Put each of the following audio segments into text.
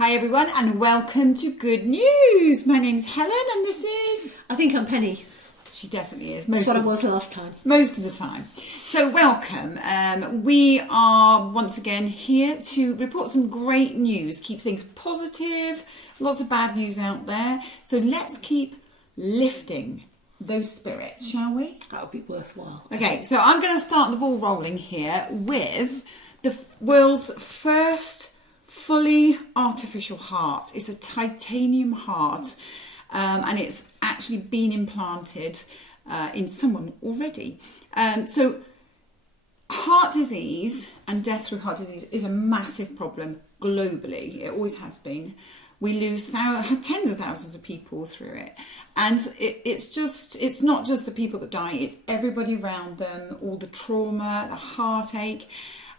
Hi everyone and welcome to Good News. My name's Helen and this is... I think I'm Penny. She definitely is. That's what I was last time. Most of the time. So welcome. We are once again here to report some great news, keep things positive, lots of bad news out there. So let's keep lifting those spirits, shall we? That would be worthwhile. Okay, so I'm going to start the ball rolling here with the world's first fully artificial heart. It's a titanium heart and it's actually been implanted in someone already. So heart disease and death through heart disease is a massive problem globally. It always has been. We lose tens of thousands of people through it. And it's not just the people that die, it's everybody around them, all the trauma, the heartache.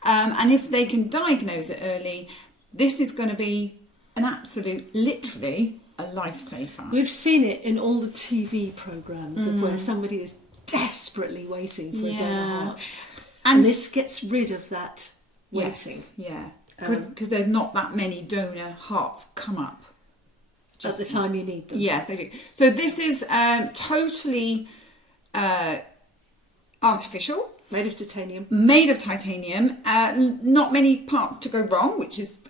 And if they can diagnose it early, this is going to be an absolute, literally, a lifesaver. We've seen it in all the TV programmes of where somebody is desperately waiting for a donor heart. And this gets rid of that waiting. Yes, yeah. Because there's not that many donor hearts come up. At the time you need them. Yeah, they do. So this is totally artificial. Made of titanium. Made of titanium. Not many parts to go wrong, which is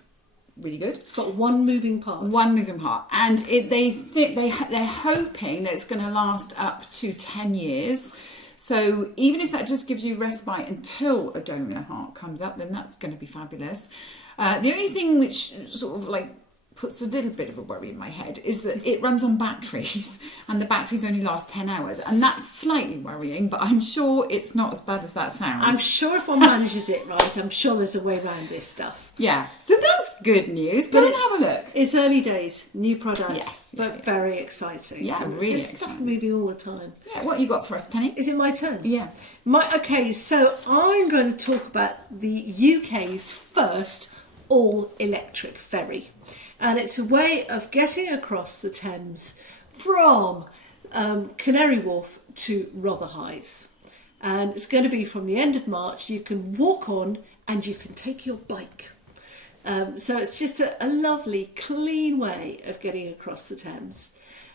really good. It's got one moving part. One moving part. And they're hoping that it's going to last up to 10 years. So even if that just gives you respite until a donor heart comes up, then that's going to be fabulous. The only thing which sort of like puts a little bit of a worry in my head is that it runs on batteries and the batteries only last 10 hours. And that's slightly worrying, but I'm sure it's not as bad as that sounds. I'm sure if one manages it right, I'm sure there's a way around this stuff. Yeah, so that's good news. Go and have a look. It's early days, new product, yes, but very exciting. Yeah, really Just exciting. stuff moving all the time. Yeah, what you got for us, Penny? Is it my turn? Yeah. Okay, so I'm going to talk about the UK's first all-electric ferry. And it's a way of getting across the Thames from Canary Wharf to Rotherhithe. And it's going to be from the end of March. You can walk on and you can take your bike. So it's just a lovely, clean way of getting across the Thames.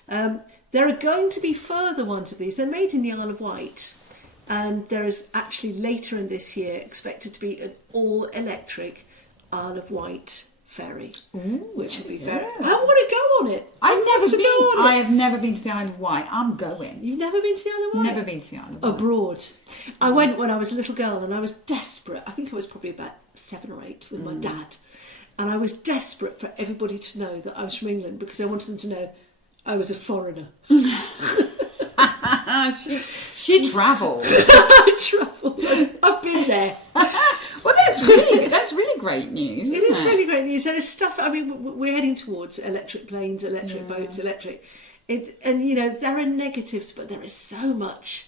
There are going to be further ones of these. They're made in the Isle of Wight. And there is actually later in this year expected to be an all-electric Isle of Wight ferry, which would be very... I want to go on it. I have never been to the Isle of Wight. I'm going. You've never been to the Isle of Wight? Never been to the Isle of Wight. Abroad. I went when I was a little girl and I was desperate. I think I was probably about 7 or 8 with my dad. And I was desperate for everybody to know that I was from England because I wanted them to know I was a foreigner. She travels. I travel. I've been there. Well, that's really great news. It is really great news. There is stuff. I mean, we're heading towards electric planes, electric boats, electric. And you know there are negatives, but there is so much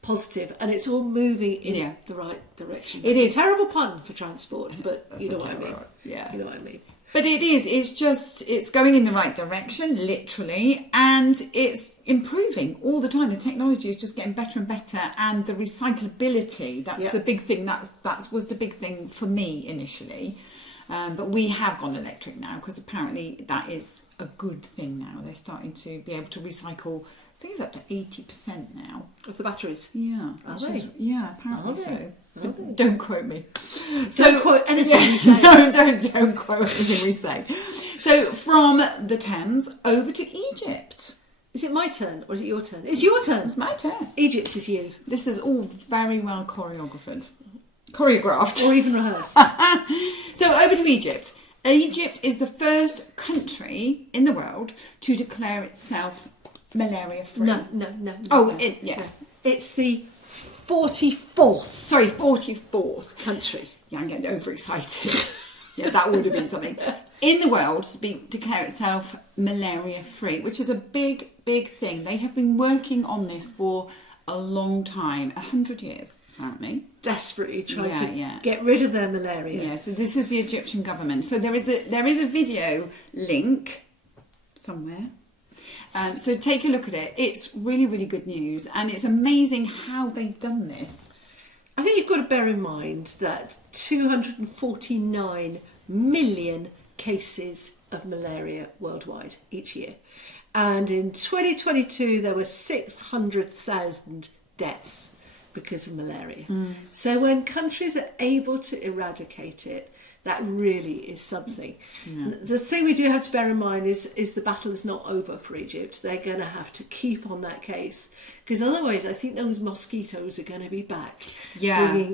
positive, and it's all moving in the right direction. It's a terrible pun for transport, but you know what I mean. Yeah, you know what I mean. But it is. It's going in the right direction, literally, and it's improving all the time. The technology is just getting better and better, and the recyclability. That's the big thing. That was the big thing for me initially. But we have gone electric now because apparently that is a good thing now. They're starting to be able to recycle. I think it's up to 80% now Of the batteries? Yeah. Are they? Apparently so. Are they? Don't quote me. Don't quote anything we say. No, don't quote anything we say. So from the Thames over to Egypt. Is it my turn or is it your turn? It's your turn. It's my turn. Egypt is you. This is all very well choreographed. Or even rehearsed. So over to Egypt. Egypt is the first country in the world to declare itself malaria free. No. Yes. No. It's the 44th. Sorry, 44th country. Yeah, I'm getting overexcited. Yeah, that would have been something. In the world to declare itself malaria free, which is a big, big thing. They have been working on this for a long time, 100 years, apparently. Desperately trying to get rid of their malaria. Yeah, so this is the Egyptian government. So there is a video link somewhere. So take a look at it. It's really, really good news, and it's amazing how they've done this. I think you've got to bear in mind that 249 million cases of malaria worldwide each year. And in 2022, there were 600,000 deaths because of malaria. So when countries are able to eradicate it, that really is something. Yeah. The thing we do have to bear in mind is the battle is not over for Egypt. They're going to have to keep on that case, because otherwise I think those mosquitoes are going to be back,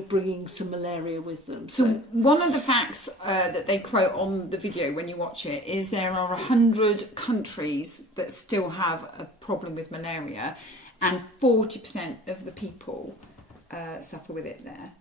bringing some malaria with them. So one of the facts that they quote on the video when you watch it is there are 100 countries that still have a problem with malaria, and 40% of the people suffer with it there.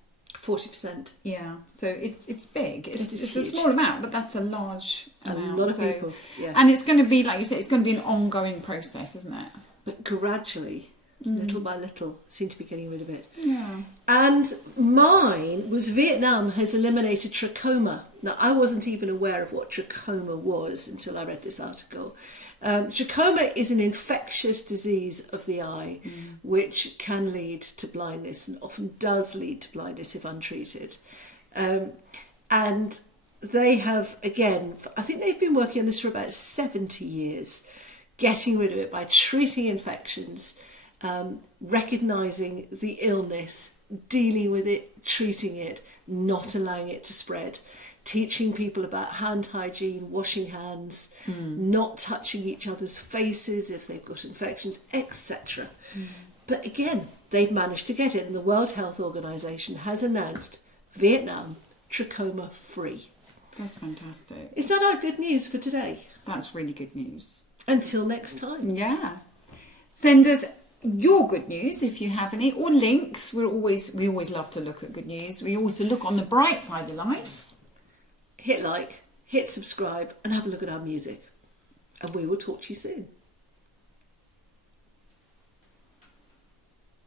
40%. Yeah, so it's big. It's a huge. small amount, but that's a large amount. A lot of people. Yeah. And it's going to be, like you said, it's going to be an ongoing process, isn't it? But gradually, little by little, seem to be getting rid of it. Yeah. And mine was Vietnam has eliminated trachoma. Now, I wasn't even aware of what trachoma was until I read this article. Trachoma is an infectious disease of the eye, which can lead to blindness, and often does lead to blindness if untreated. And they have, again, I think they've been working on this for about 70 years, getting rid of it by treating infections, recognising the illness, dealing with it, treating it, not allowing it to spread, teaching people about hand hygiene, washing hands, not touching each other's faces if they've got infections, etc. But again, they've managed to get it, and the World Health Organization has announced Vietnam trachoma free. That's fantastic. Is that our good news for today? That's really good news. Until next time. Yeah. Send us your good news if you have any, or links. We always love to look at good news. We also look on the bright side of life. Hit like, hit subscribe, and have a look at our music. And we will talk to you soon.